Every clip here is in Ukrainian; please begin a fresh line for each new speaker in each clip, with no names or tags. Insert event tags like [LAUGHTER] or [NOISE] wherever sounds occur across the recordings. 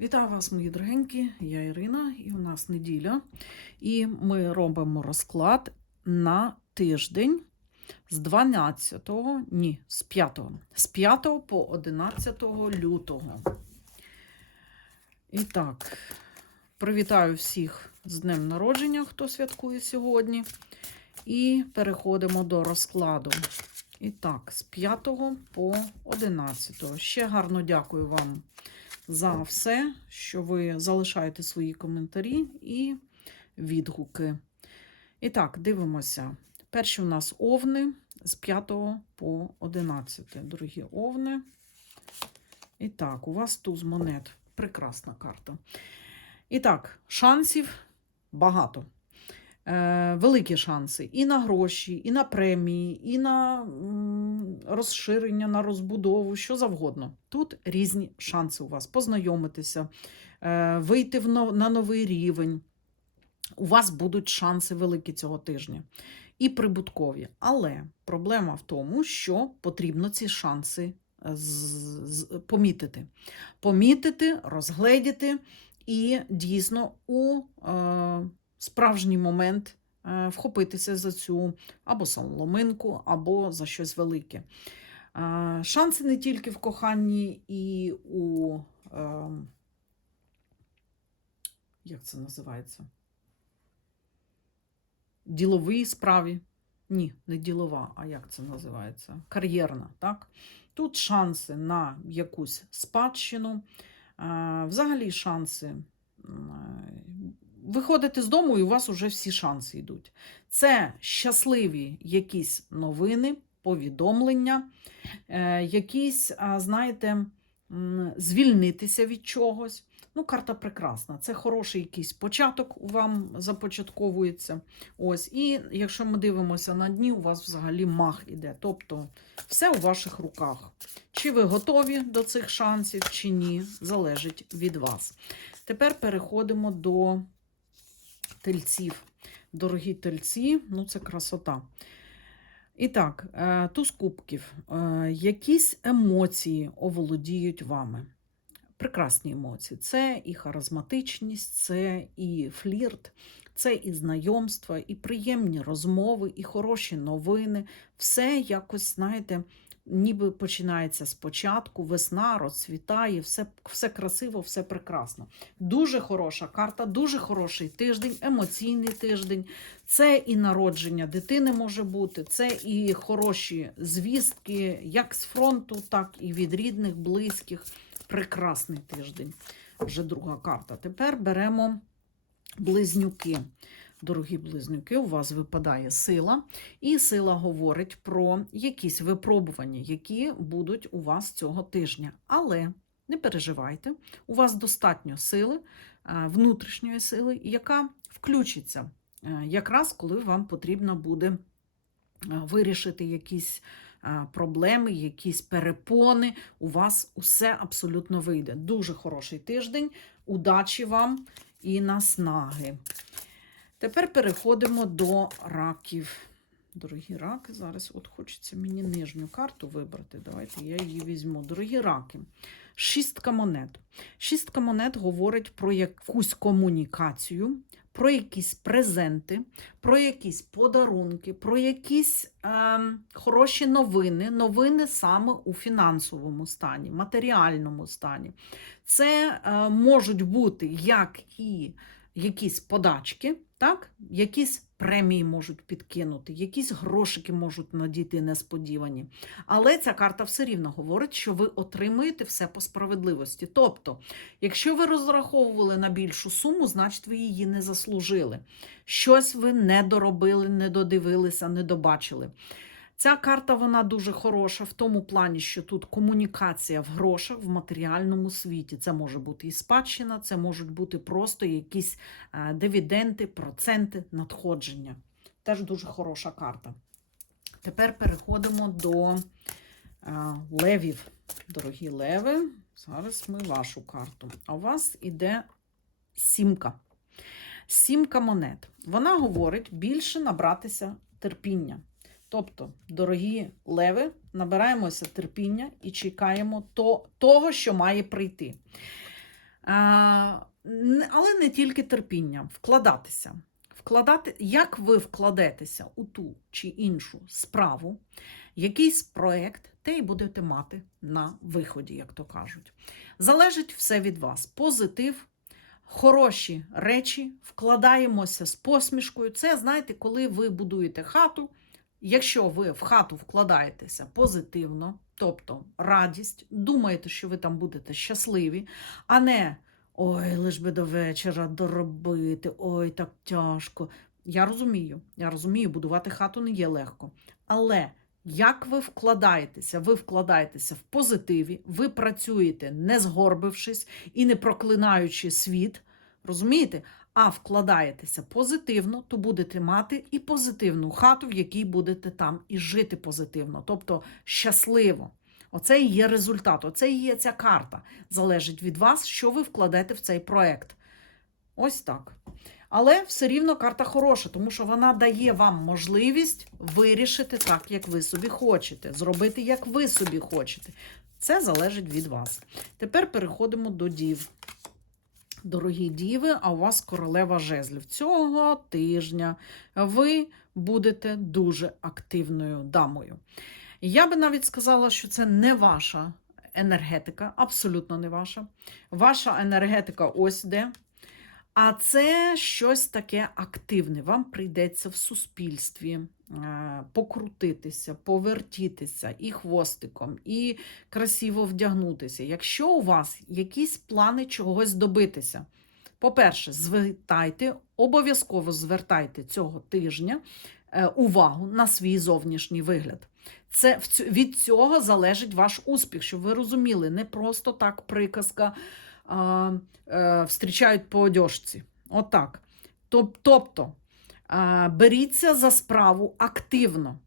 Вітаю вас, мої дорогенькі, я Ірина, і у нас неділя. І ми робимо розклад на тиждень з 12, ні, з 5, з 5 по 11 лютого. І так, привітаю всіх з днем народження, хто святкує сьогодні. І переходимо до розкладу. І так, з 5 по 11. Ще гарно дякую вам за все, що ви залишаєте свої коментарі і відгуки. І так, дивимося. Перші у нас овни з 5 по 11. Дорогі овни. І так, у вас туз монет. Прекрасна карта. І так, шансів багато. Е, великі шанси і на гроші, і на премії, і на розширення, на розбудову, що завгодно. Тут різні шанси у вас познайомитися, е, вийти на новий рівень. У вас будуть шанси великі цього тижня і прибуткові. Але проблема в тому, що потрібно ці шанси е, помітити. Помітити, розгледіти і дійсно у справжній момент е, вхопитися за цю або соломинку, або за щось велике. Е, Шанси не тільки в коханні і у. е, Як це називається? Діловій справі. Ні, не ділова, а як це називається? Кар'єрна, так? Тут шанси на якусь спадщину. Е, Взагалі шанси. Виходите з дому, і у вас вже всі шанси йдуть. Це щасливі якісь новини, повідомлення, е, якісь, знаєте, звільнитися від чогось. Ну, карта прекрасна. Це хороший якийсь початок вам започатковується. Ось, і якщо ми дивимося на дні, у вас взагалі мах іде. Тобто все у ваших руках. Чи ви готові до цих шансів, чи ні, залежить від вас. Тепер переходимо до тельців. Дорогі тельці, ну це красота. І так, е, туз кубків. Е, Якісь емоції оволодіють вами. Прекрасні емоції. Це і харизматичність, це і флірт, це і знайомства, і приємні розмови, і хороші новини. Все якось, знаєте, ніби починається спочатку, весна розцвітає, все, все красиво, все прекрасно. Дуже хороша карта, дуже хороший тиждень, емоційний тиждень. Це і народження дитини може бути, це і хороші звістки, як з фронту, так і від рідних, близьких. Прекрасний тиждень. Вже друга карта. Тепер беремо близнюки. Дорогі близнюки, у вас випадає сила, і сила говорить про якісь випробування, які будуть у вас цього тижня. Але не переживайте, у вас достатньо сили, е, внутрішньої сили, яка включиться е, якраз коли вам потрібно буде е, вирішити якісь проблеми, якісь перепони. У вас усе абсолютно вийде. Дуже хороший тиждень. Удачі вам і наснаги. Тепер переходимо до раків. Дорогі раки, зараз от хочеться мені нижню карту вибрати. Давайте я її візьму. Дорогі раки. Шістка монет. Шістка монет говорить про якусь комунікацію, про якісь презенти, про якісь подарунки, про якісь е, хороші новини, новини саме у фінансовому стані, матеріальному стані. Це е, можуть бути як і якісь подачки, так? якісь премії можуть підкинути, якісь грошики можуть надійти несподівані. Але ця карта все рівно говорить, що ви отримуєте все по справедливості. Тобто, якщо ви розраховували на більшу суму, значить ви її не заслужили. Щось ви не доробили, не додивилися, не добачили. Ця карта вона дуже хороша в тому плані, що тут комунікація в грошах в матеріальному світі. Це може бути і спадщина, це можуть бути просто якісь е, дивіденти, проценти, надходження. Теж дуже хороша карта. Тепер переходимо до е, левів. Дорогі леви, зараз ми вашу карту. А у вас іде сімка. Сімка монет. Вона говорить більше набратися терпіння. Тобто, дорогі леви, набираємося терпіння і чекаємо то, того, що має прийти. А, але не тільки терпінням, вкладатися. Вкладати, як ви вкладетеся у ту чи іншу справу, якийсь проект, те й будете мати на виході, як то кажуть. Залежить все від вас. Позитив, хороші речі, вкладаємося з посмішкою. Це, знаєте, коли ви будуєте хату, якщо ви в хату вкладаєтеся позитивно, тобто радість, думаєте, що ви там будете щасливі, а не ой, лиш би до вечора доробити, ой, так тяжко. Я розумію, я розумію, будувати хату не є легко. Але як ви вкладаєтеся? Ви вкладаєтеся в позитиві, ви працюєте не згорбившись і не проклинаючи світ, розумієте? А вкладаєтеся позитивно, то будете мати і позитивну хату, в якій будете там і жити позитивно, тобто щасливо. Оце і є результат, оце і є ця карта. Залежить від вас, що ви вкладете в цей проект. Ось так. Але все рівно карта хороша, тому що вона дає вам можливість вирішити так, як ви собі хочете, зробити, як ви собі хочете. Це залежить від вас. Тепер переходимо до дів. Дорогі діви, а у вас королева жезлів. Цього тижня ви будете дуже активною дамою. Я би навіть сказала, що це не ваша енергетика, абсолютно не ваша. Ваша енергетика ось де. А це щось таке активне. Вам прийдеться в суспільстві е, покрутитися, повертітися і хвостиком, і красиво вдягнутися. Якщо у вас якісь плани чогось добитися, по-перше, звертайте, обов'язково звертайте цього тижня е, увагу на свій зовнішній вигляд. Це від цього залежить ваш успіх, щоб ви розуміли, не просто так приказка е, встрічають по одежці. Отак. Тоб- Тобто беріться за справу активно.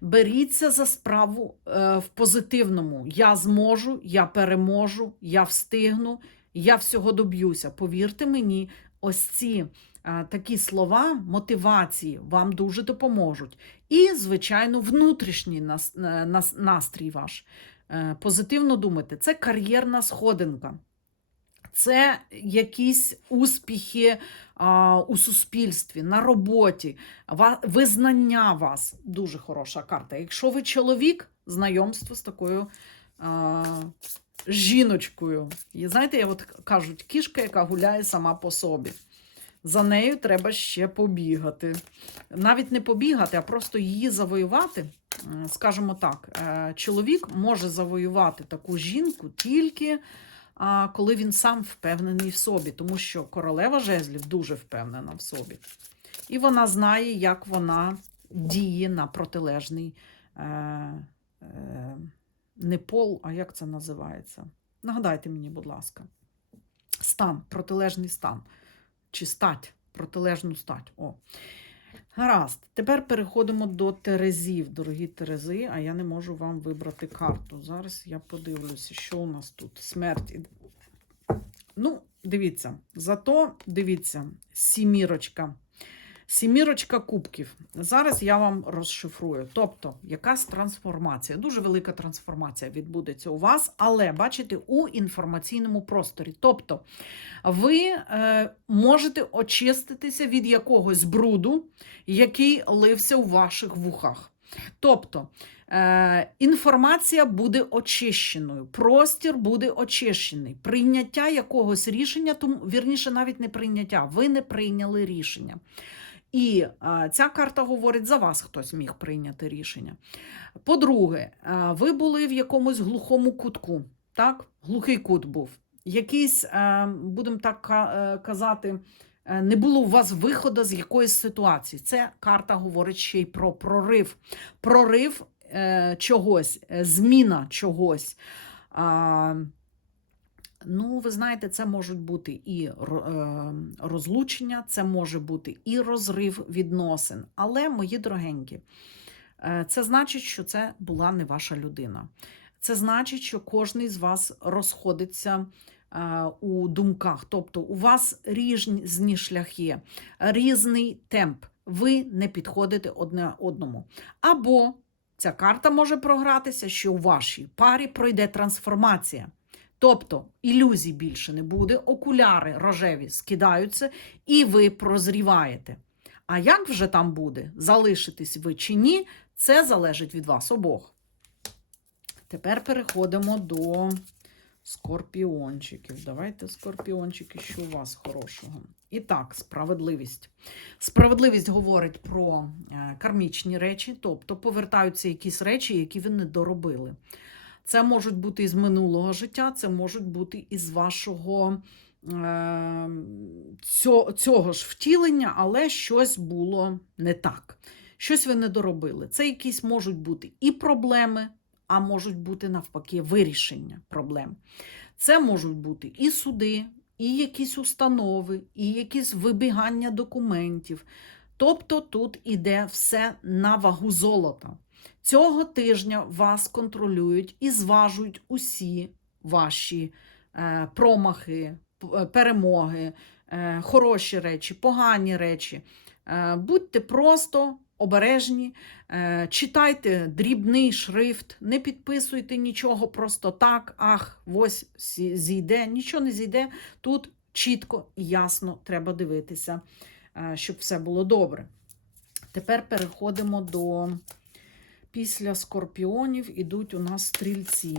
Беріться за справу е, в позитивному. Я зможу, я переможу, я встигну, я всього доб'юся. Повірте мені, ось ці такі слова мотивації вам дуже допоможуть. І, звичайно, внутрішній е, нас, настрій ваш. Е, Позитивно думайте, це кар'єрна сходинка. Це якісь успіхи а, у суспільстві, на роботі, визнання вас. Дуже хороша карта. Якщо ви чоловік, знайомство з такою а, жіночкою. І знаєте, я от кажуть, кішка, яка гуляє сама по собі. За нею треба ще побігати. Навіть не побігати, а просто її завоювати. Скажімо так, е, чоловік може завоювати таку жінку тільки коли він сам впевнений в собі, тому що королева жезлів дуже впевнена в собі. І вона знає, як вона діє на протилежний е, е, не пол, а як це називається? Нагадайте мені, будь ласка, стан, протилежний стан. Чи стать, протилежну стать. О. Гаразд. Тепер переходимо до Терезів, дорогі Терези, а я не можу вам вибрати карту. Зараз я подивлюся, що у нас тут. Смерть. Ну, дивіться, зато дивіться, сімірочка. Сімірочка кубків. Зараз я вам розшифрую. Тобто, якась трансформація, дуже велика трансформація відбудеться у вас, але бачите, у інформаційному просторі. Тобто, ви е, можете очиститися від якогось бруду, який лився у ваших вухах. Тобто, е, інформація буде очищеною, простір буде очищений. Прийняття якогось рішення, тому вірніше, навіть не прийняття, ви не прийняли рішення. І ця карта говорить за вас, хтось міг прийняти рішення. По-друге, ви були в якомусь глухому кутку. Так? Глухий кут був. Якийсь, е, будемо так е, казати, е, не було у вас виходу з якоїсь ситуації. Це карта говорить ще й про прорив. Прорив чогось, зміна чогось. Ну, ви знаєте, це можуть бути і е, розлучення, це може бути і розрив відносин. Але, мої дорогенькі, е, це значить, що це була не ваша людина. Це значить, що кожен з вас розходиться е, у думках. Тобто у вас різні шляхи, різний темп. Ви не підходите одне одному. Або ця карта може програтися, що у вашій парі пройде трансформація. Тобто ілюзій більше не буде, окуляри рожеві скидаються, і ви прозріваєте. А як вже там буде, залишитись ви чи ні, це залежить від вас обох. Тепер переходимо до скорпіончиків. Давайте, скорпіончики, що у вас хорошого. І так, справедливість. Справедливість говорить про е, кармічні речі, тобто повертаються якісь речі, які ви не доробили. Це можуть бути із минулого життя, це можуть бути із вашого е, цього, цього ж втілення, але щось було не так. Щось ви не доробили. Це якісь можуть бути і проблеми, а можуть бути навпаки вирішення проблем. Це можуть бути і суди, і якісь установи, і якісь вибігання документів. Тобто тут іде все на вагу золота. Цього тижня вас контролюють і зважують усі ваші е, промахи, е, перемоги, е, хороші речі, погані речі. Будьте просто обережні, читайте дрібний шрифт, не підписуйте нічого просто так, ах, ось зійде, нічого не зійде. Тут чітко і ясно треба дивитися, щоб все було добре. Тепер переходимо до після скорпіонів ідуть у нас стрільці.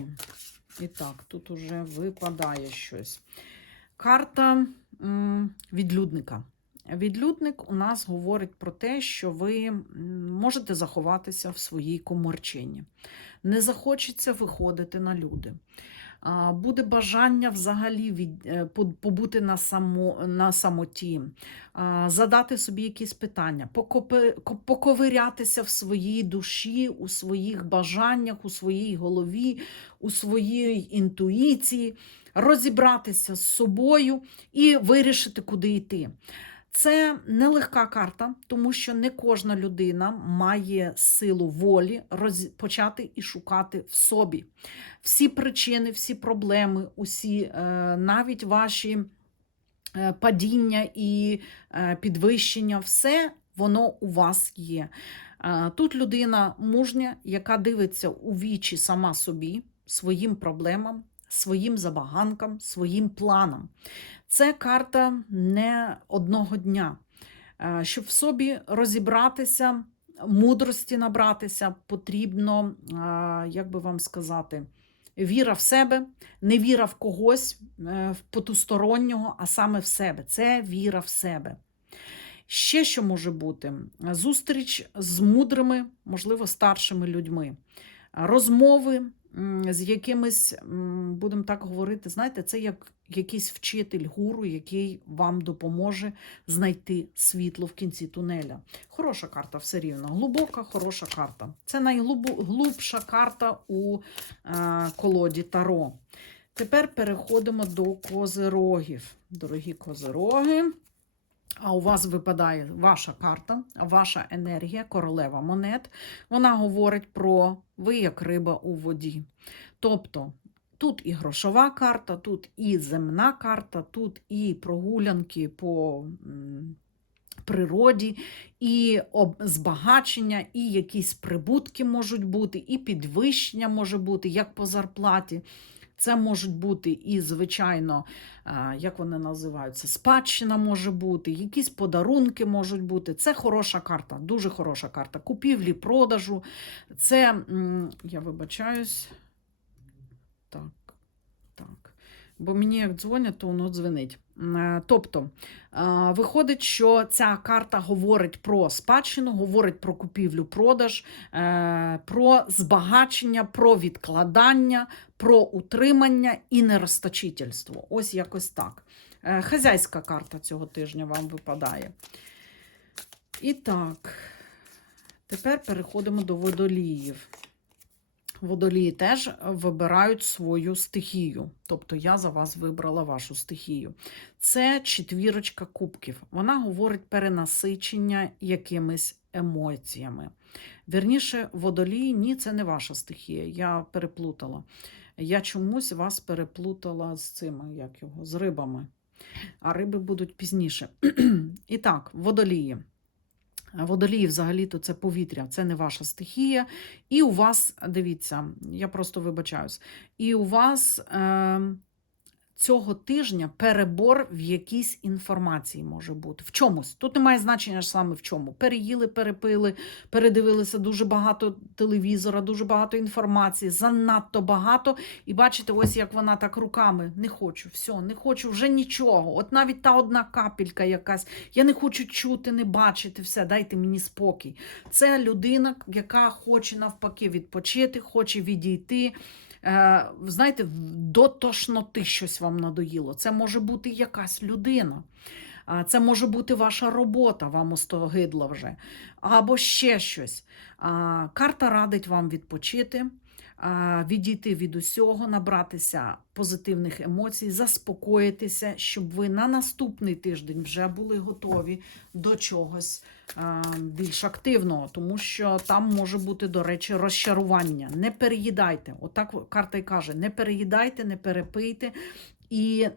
І так, тут уже випадає щось. Карта відлюдника. Відлюдник у нас говорить про те, що ви можете заховатися в своїй коморчині. Не захочеться виходити на люди. Буде бажання взагалі від, е, побути на, само, на самоті, задати собі якісь питання, поковирятися в своїй душі, у своїх бажаннях, у своїй голові, у своїй інтуїції, розібратися з собою і вирішити, куди йти. Це нелегка карта, тому що не кожна людина має силу волі роз... почати і шукати в собі. Всі причини, всі проблеми, усі, е, навіть ваші е, падіння і е, підвищення, все воно у вас є. Тут людина мужня, яка дивиться у вічі сама собі, своїм проблемам, своїм забаганкам, своїм планам. Це карта не одного дня. Е, Щоб в собі розібратися, мудрості набратися, потрібно, е, як би вам сказати, віра в себе, не віра в когось е, в потустороннього, а саме в себе. Це віра в себе. Ще що може бути? Зустріч з мудрими, можливо, старшими людьми, розмови з якимись, будемо так говорити, знаєте, це як якийсь вчитель гуру, який вам допоможе знайти світло в кінці тунеля. Хороша карта все рівно. Глибока, хороша карта. Це найглубша карта у е, колоді Таро. Тепер переходимо до козирогів. Дорогі козироги. А у вас випадає ваша карта, ваша енергія, королева монет. Вона говорить про ви як риба у воді. Тобто тут і грошова карта, тут і земна карта, тут і прогулянки по природі, і збагачення, і якісь прибутки можуть бути, і підвищення може бути, як по зарплаті. Це можуть бути і, звичайно, як вони називаються, спадщина може бути, якісь подарунки можуть бути. Це хороша карта, дуже хороша карта. Купівлі, продажу. Це, я вибачаюсь. Так, так. Бо мені як дзвонять, то воно дзвенить. Е, Тобто, е, виходить, що ця карта говорить про спадщину, говорить про купівлю-продаж, е, про збагачення, про відкладання, про утримання і нерозточительство. Ось якось так. Хазяйська карта цього тижня вам випадає. І так, тепер переходимо до водоліїв. Водолії теж вибирають свою стихію. Тобто я за вас вибрала вашу стихію. Це четвірочка кубків. Вона говорить перенасичення якимись емоціями. Вірніше, водолії, ні, це не ваша стихія. Я переплутала. Я чомусь вас переплутала з цими, як його, з рибами. А риби будуть пізніше. [CLEARS THROAT] І так, водолії. Водолії взагалі-то це повітря, це не ваша стихія. І у вас, дивіться, я просто вибачаюсь, і у вас е, цього тижня перебор в якійсь інформації може бути. В чомусь. Тут немає значення ж саме в чому. Переїли, перепили, передивилися дуже багато телевізора, дуже багато інформації, занадто багато. І бачите, ось як вона так руками не хочу, все, не хочу вже нічого. От навіть та одна капелька якась. Я не хочу чути, не бачити все, дайте мені спокій. Це людина, яка хоче навпаки відпочити, хоче відійти. Е, знаєте, до тошноти щось вам надоїло. Це може бути якась людина. Це може бути ваша робота, вам остогидла вже, або ще щось. Карта радить вам відпочити, відійти від усього, набратися позитивних емоцій, заспокоїтися, щоб ви на наступний тиждень вже були готові до чогось більш активного, тому що там може бути, до речі, розчарування. Не переїдайте. Отак карта й каже: не переїдайте, не перепийте. І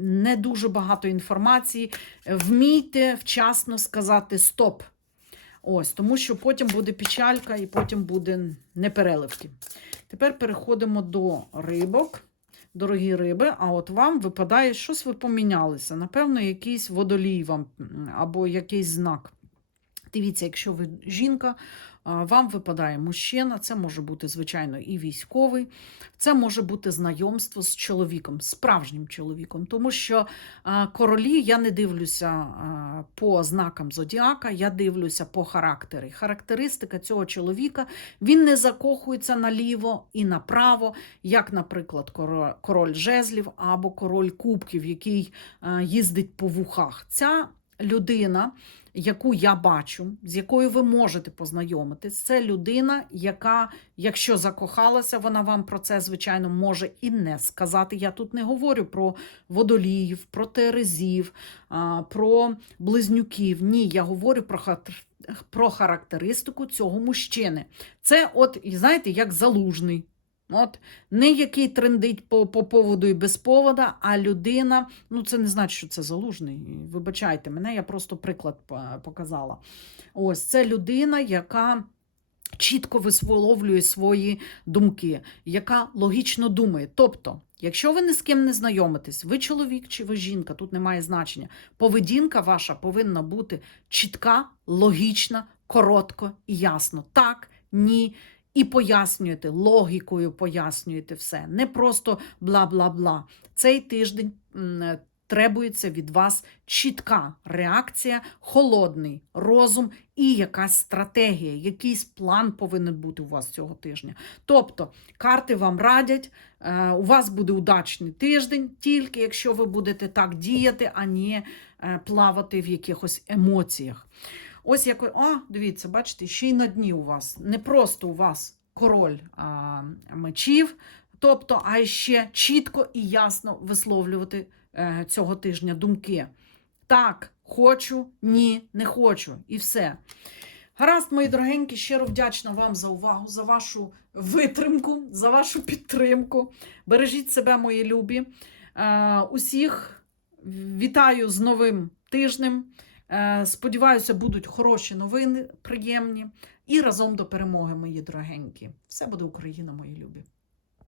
не дуже багато інформації. Вмійте вчасно сказати стоп. Ось, тому що потім буде печалька і потім буде непереливки. Тепер переходимо до рибок. Дорогі риби, а от вам випадає, щось ви помінялися. Напевно, якийсь водолій вам або якийсь знак. Дивіться, якщо ви жінка, вам випадає мужчина, це може бути, звичайно, і військовий, це може бути знайомство з чоловіком, справжнім чоловіком. Тому що королі я не дивлюся по знакам зодіака, я дивлюся по характері. Характеристика цього чоловіка він не закохується наліво і направо, як, наприклад, король жезлів або король кубків, який їздить по вухах. Ця людина яку я бачу, з якою ви можете познайомитись, це людина, яка, якщо закохалася, вона вам про це, звичайно, може і не сказати. Я тут не говорю про водоліїв, про терезів, про близнюків. Ні, я говорю про про характеристику цього мужчини. Це, от, знаєте, як залужний. От, не який трендить по, по поводу і без повода, а людина, ну це не значить, що це залужний. Вибачайте мене, я просто приклад показала. Ось це людина, яка чітко висловлює свої думки, яка логічно думає. Тобто, якщо ви ні з ким не знайомитесь, ви чоловік чи ви жінка, тут немає значення. Поведінка ваша повинна бути чітка, логічна, коротко і ясно. Так, ні. І пояснюєте, логікою пояснюєте все. Не просто бла-бла-бла. Цей тиждень требується від вас чітка реакція, холодний розум і якась стратегія, якийсь план повинен бути у вас цього тижня. Тобто, карти вам радять, е, у вас буде удачний тиждень, тільки якщо ви будете так діяти, а не е, плавати в якихось емоціях. Ось як. О, дивіться, бачите, ще й на дні у вас. Не просто у вас король а, мечів, тобто, а ще чітко і ясно висловлювати е, цього тижня думки. Так, хочу, ні, не хочу. І все. Гаразд, мої дорогенькі, щиро вдячна вам за увагу, за вашу витримку, за вашу підтримку. Бережіть себе, мої любі. Е, усіх вітаю з новим тижнем. Е, Сподіваюся, будуть хороші новини, приємні. І разом до перемоги, мої дорогенькі. Все буде Україна, мої любі.